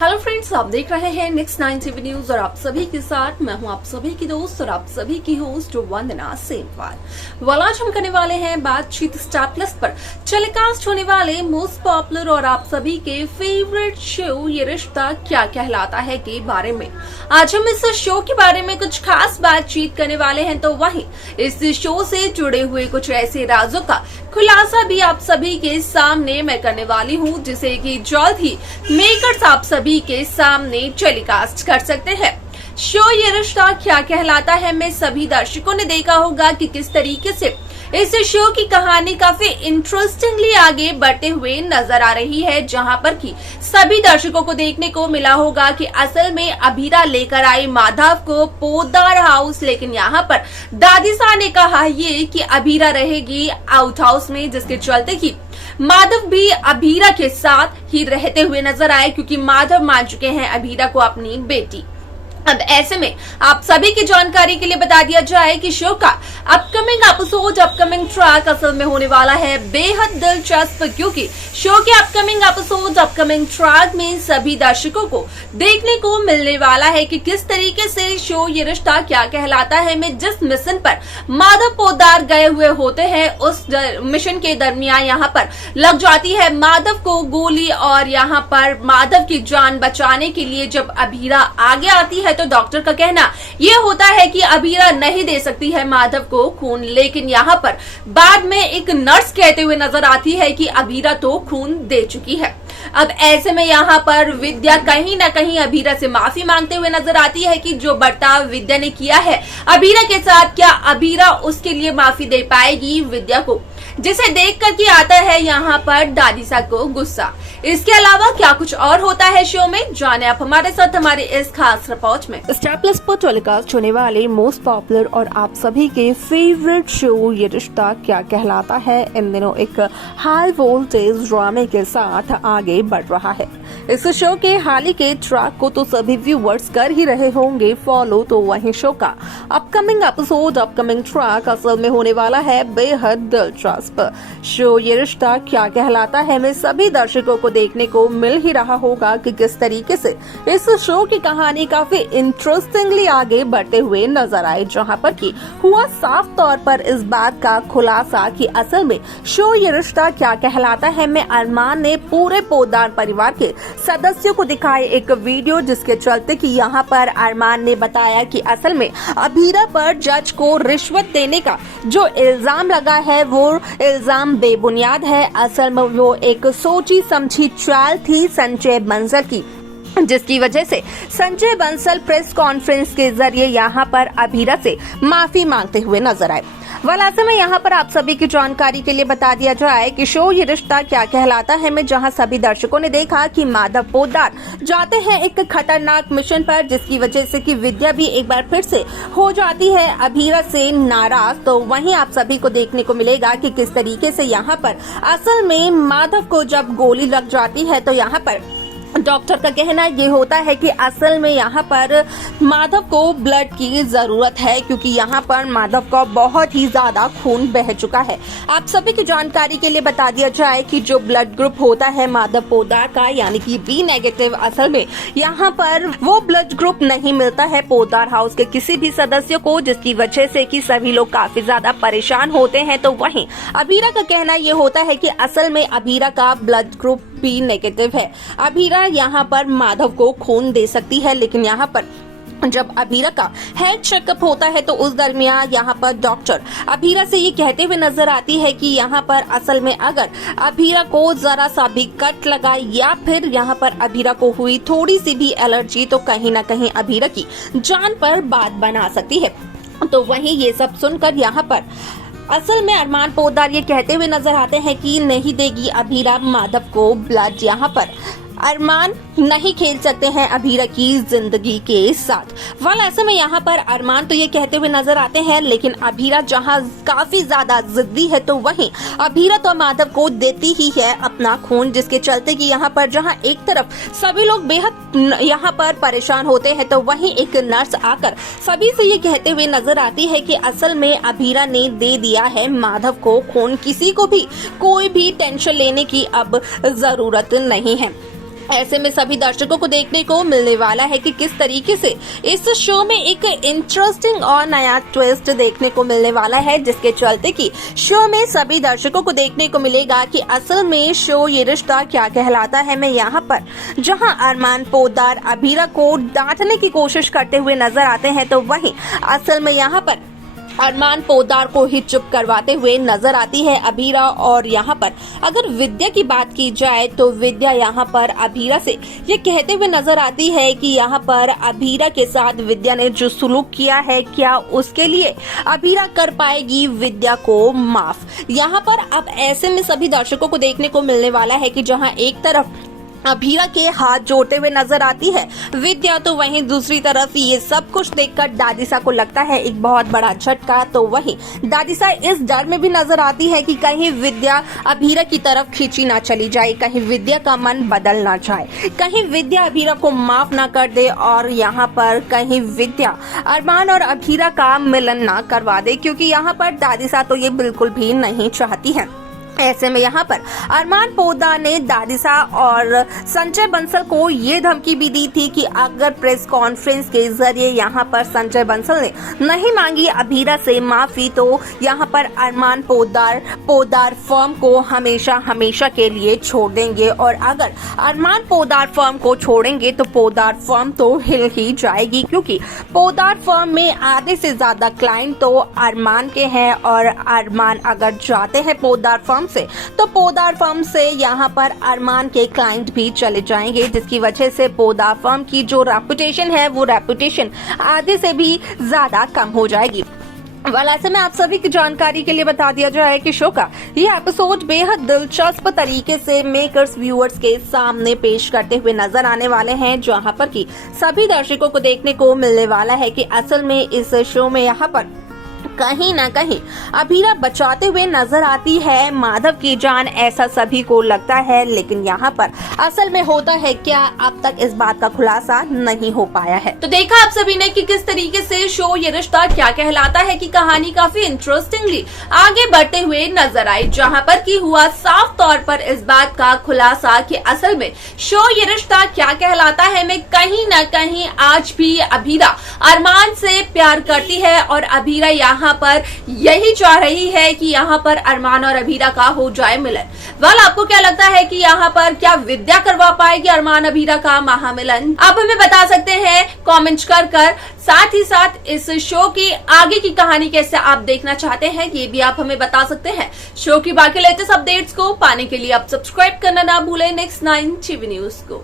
Hello friends, आप देख रहे हैं नेक्स्ट 9 टीवी न्यूज और आप सभी के साथ मैं हूं आप सभी की दोस्त और आप सभी की होस्ट वंदना सेमवाल। आज हम करने वाले हैं बातचीत स्टार प्लस पर टेलीकास्ट होने वाले मोस्ट पॉपुलर और आप सभी के फेवरेट शो ये रिश्ता क्या कहलाता है के बारे में। आज हम इस शो के बारे में कुछ खास बातचीत करने वाले हैं, तो वहीं इस शो से जुड़े हुए कुछ ऐसे राजों का खुलासा भी आप सभी के सामने मैं करने वाली हूँ, जिसे कि जल्द ही मेकर्स आप सभी के सामने टेलीकास्ट कर सकते हैं। शो ये रिश्ता क्या कहलाता है में सभी दर्शकों ने देखा होगा कि किस तरीके से इस शो की कहानी काफी इंटरेस्टिंगली आगे बढ़ते हुए नजर आ रही है, जहां पर कि सभी दर्शकों को देखने को मिला होगा कि असल में अभीरा लेकर आई माधव को पोद्दार हाउस, लेकिन यहाँ पर दादी सा ने कहा ये कि अभीरा रहेगी आउट हाउस में, जिसके चलते कि माधव भी अभीरा के साथ ही रहते हुए नजर आए, क्योंकि माधव मान चुके हैं अभीरा को अपनी बेटी। अब ऐसे में आप सभी की जानकारी के लिए बता दिया जाए कि शो का अपकमिंग एपिसोड, अपकमिंग ट्रैक असल में होने वाला है बेहद दिलचस्प, क्योंकि शो के अपकमिंग एपिसोड, अपकमिंग ट्रैक में सभी दर्शकों को देखने को मिलने वाला है कि किस तरीके से शो ये रिश्ता क्या कहलाता है में जिस मिशन पर माधव पोद्दार गए हुए होते हैं, उस मिशन के दरमियान यहाँ पर लग जाती है माधव को गोली, और यहाँ पर माधव की जान बचाने के लिए जब अभीरा आगे आती है तो डॉक्टर का कहना यह होता है कि अभीरा नहीं दे सकती है माधव को खून, लेकिन यहाँ पर बाद में एक नर्स कहते हुए नजर आती है कि अभीरा तो खून दे चुकी है। अब ऐसे में यहाँ पर विद्या कहीं न कहीं अभीरा से माफी मांगते हुए नजर आती है कि जो बर्ताव विद्या ने किया है अभीरा के साथ, क्या अभीरा उसके लिए माफी दे पाएगी विद्या को, जिसे देख कर के आता है यहाँ पर दादी सा को गुस्सा। इसके अलावा क्या कुछ और होता है शो में, जाने आप हमारे साथ हमारे इस खास रिपोर्ट में। स्टार प्लस पर टेलीकास्ट होने वाले मोस्ट पॉपुलर और आप सभी के फेवरेट शो ये रिश्ता क्या कहलाता है इन दिनों एक हाई वोल्टेज ड्रामे के साथ आगे बढ़ रहा है। इस शो के हाल ही के ट्रैक को तो सभी व्यूवर्स कर ही रहे होंगे फॉलो, तो वहीं शो का अपकमिंग एपिसोड, अपकमिंग ट्रैक असल में होने वाला है बेहद दिलचस्प। शो ये रिश्ता क्या कहलाता है में सभी दर्शकों को देखने को मिल ही रहा होगा कि किस तरीके से इस शो की कहानी काफी इंटरेस्टिंगली आगे बढ़ते हुए नजर आए, जहां पर कि हुआ साफ तौर पर इस बात का खुलासा कि असल में शो ये रिश्ता क्या कहलाता है में अरमान ने पूरे पोद्दार परिवार के सदस्यों को दिखाए एक वीडियो, जिसके चलते कि यहाँ पर अरमान ने बताया कि असल में अभीरा पर जज को रिश्वत देने का जो इल्जाम लगा है वो इल्जाम बेबुनियाद है। असल में वो एक सोची समझी चाल थी संजय बंसल की, जिसकी वजह से संजय बंसल प्रेस कॉन्फ्रेंस के जरिए यहाँ पर अभीरा से माफी मांगते हुए नजर आए। ऐसे में यहाँ पर आप सभी की जानकारी के लिए बता दिया जाए कि शो ये रिश्ता क्या कहलाता है में जहाँ सभी दर्शकों ने देखा कि माधव पोद्दार जाते हैं एक खतरनाक मिशन पर, जिसकी वजह से कि विद्या भी एक बार फिर से हो जाती है अभीरा से नाराज। तो वहीं आप सभी को देखने को मिलेगा कि किस तरीके से यहाँ पर असल में माधव को जब गोली लग जाती है तो यहाँ पर डॉक्टर का कहना ये होता है कि असल में यहाँ पर माधव को ब्लड की जरूरत है, क्योंकि यहाँ पर माधव का बहुत ही ज्यादा खून बह चुका है। आप सभी की जानकारी के लिए बता दिया जाए कि जो ब्लड ग्रुप होता है माधव पोद्दार का, यानी कि बी नेगेटिव, असल में यहाँ पर वो ब्लड ग्रुप नहीं मिलता है पोद्दार हाउस के किसी भी सदस्य को, जिसकी वजह से कि सभी लोग काफी ज्यादा परेशान होते हैं। तो वहीं अभीरा का कहना ये होता है कि असल में अभीरा का ब्लड ग्रुप बी नेगेटिव है। अभीरा यहाँ पर माधव को खून दे सकती है, लेकिन यहाँ पर जब अभीरा का हेल्थ चेकअप होता है तो उस दरमियान यहाँ पर डॉक्टर अभीरा से ये कहते हुए नजर आती है कि यहाँ पर असल में अगर अभीरा को जरा सा भी कट लगा या फिर यहाँ पर अभीरा को हुई थोड़ी सी भी एलर्जी तो कहीं ना कहीं अभीरा की जान पर बात बना सकती है। तो वहीं ये सब सुनकर यहाँ पर असल में अरमान पोद्दार ये कहते हुए नजर आते हैं कि नहीं देगी अभीरा माधव को ब्लड। यहाँ पर अरमान नहीं खेल सकते हैं अभीरा की जिंदगी के साथ। ऐसे में यहाँ पर अरमान तो ये कहते हुए नजर आते हैं, लेकिन अभीरा जहाँ काफी ज्यादा जिद्दी है तो वहीं अभीरा तो माधव को देती ही है अपना खून, जिसके चलते कि यहाँ पर जहाँ एक तरफ सभी लोग बेहद यहाँ पर परेशान होते हैं तो वहीं एक नर्स आकर सभी से ये कहते हुए नजर आती है कि असल में अभीरा ने दे दिया है माधव को खून, किसी को भी कोई भी टेंशन लेने की अब जरूरत नहीं है। ऐसे में सभी दर्शकों को देखने को मिलने वाला है कि किस तरीके से इस शो में एक इंटरेस्टिंग और नया ट्विस्ट देखने को मिलने वाला है, जिसके चलते कि शो में सभी दर्शकों को देखने को मिलेगा कि असल में शो ये रिश्ता क्या कहलाता है में यहाँ पर जहां अरमान पोद्दार अभीरा को डांटने की कोशिश करते हुए नजर आते हैं, तो वहीं असल में यहाँ पर अरमान पोद्दार को ही चुप करवाते हुए नजर आती है अभीरा। और यहाँ पर अगर विद्या की बात की जाए तो विद्या यहाँ पर अभीरा से ये कहते हुए नजर आती है कि यहाँ पर अभीरा के साथ विद्या ने जो सुलूक किया है, क्या उसके लिए अभीरा कर पाएगी विद्या को माफ। यहाँ पर अब ऐसे में सभी दर्शकों को देखने को मिलने वाला है कि जहाँ एक तरफ अभीरा के हाथ जोड़ते हुए नजर आती है विद्या, तो वहीं दूसरी तरफ ये सब कुछ देखकर दादीसा को लगता है एक बहुत बड़ा झटका। तो वहीं दादीसा इस डर में भी नजर आती है कि कहीं विद्या अभीरा की तरफ खींची ना चली जाए, कहीं विद्या का मन बदल ना जाए, कहीं विद्या अभीरा को माफ ना कर दे और यहाँ पर कहीं विद्या अरमान और अभीरा का मिलन ना करवा दे, क्योंकि यहाँ पर दादीसा तो ये बिल्कुल भी नहीं चाहती है। ऐसे में यहाँ पर अरमान पोद्दार ने दादीसा और संजय बंसल को ये धमकी भी दी थी कि अगर प्रेस कॉन्फ्रेंस के जरिए यहाँ पर संजय बंसल ने नहीं मांगी अभीरा से माफी, तो यहाँ पर अरमान पोद्दार फर्म को हमेशा के लिए छोड़ देंगे। और अगर अरमान पोद्दार फर्म को छोड़ेंगे तो पोद्दार फर्म तो हिल ही जाएगी, क्योंकि पोद्दार फर्म में आधे से ज्यादा क्लाइंट तो अरमान के हैं। और अरमान अगर जाते हैं पोद्दार फर्म से, तो पोद्दार फर्म से यहाँ पर अरमान के क्लाइंट भी चले जाएंगे, जिसकी वजह से पोद्दार फर्म की जो रेपुटेशन है वो रेपुटेशन आधे से भी ज्यादा कम हो जाएगी। ऐसे में आप सभी की जानकारी के लिए बता दिया जाए कि शो का ये एपिसोड बेहद दिलचस्प तरीके से मेकर्स व्यूअर्स के सामने पेश करते हुए नजर आने वाले हैं, जहां पर कि सभी दर्शकों को देखने को मिलने वाला है कि असल में इस शो में यहाँ पर कहीं ना कहीं अभीरा बचाते हुए नजर आती है माधव की जान, ऐसा सभी को लगता है। लेकिन यहाँ पर असल में होता है क्या, अब तक इस बात का खुलासा नहीं हो पाया है। तो देखा आप सभी ने कि किस तरीके से शो ये रिश्ता क्या कहलाता है की कहानी काफी इंटरेस्टिंगली आगे बढ़ते हुए नजर आई, जहाँ पर की हुआ साफ तौर पर इस बात का खुलासा कि असल में शो ये रिश्ता क्या कहलाता है में कहीं न कहीं आज भी अभीरा अरमान से प्यार करती है और अभीरा यहाँ पर यही चाह रही है कि यहाँ पर अरमान और अभीरा का हो जाए मिलन। आपको क्या लगता है कि यहाँ पर क्या विद्या करवा पाएगी अरमान अभीरा का महामिलन? आप हमें बता सकते हैं कमेंट कर। साथ ही साथ इस शो की आगे की कहानी कैसे आप देखना चाहते हैं ये भी आप हमें बता सकते हैं। शो की बाकी लेटेस्ट अपडेट्स को पाने के लिए आप सब्सक्राइब करना ना भूलें नेक्स्ट 9 टीवी न्यूज को।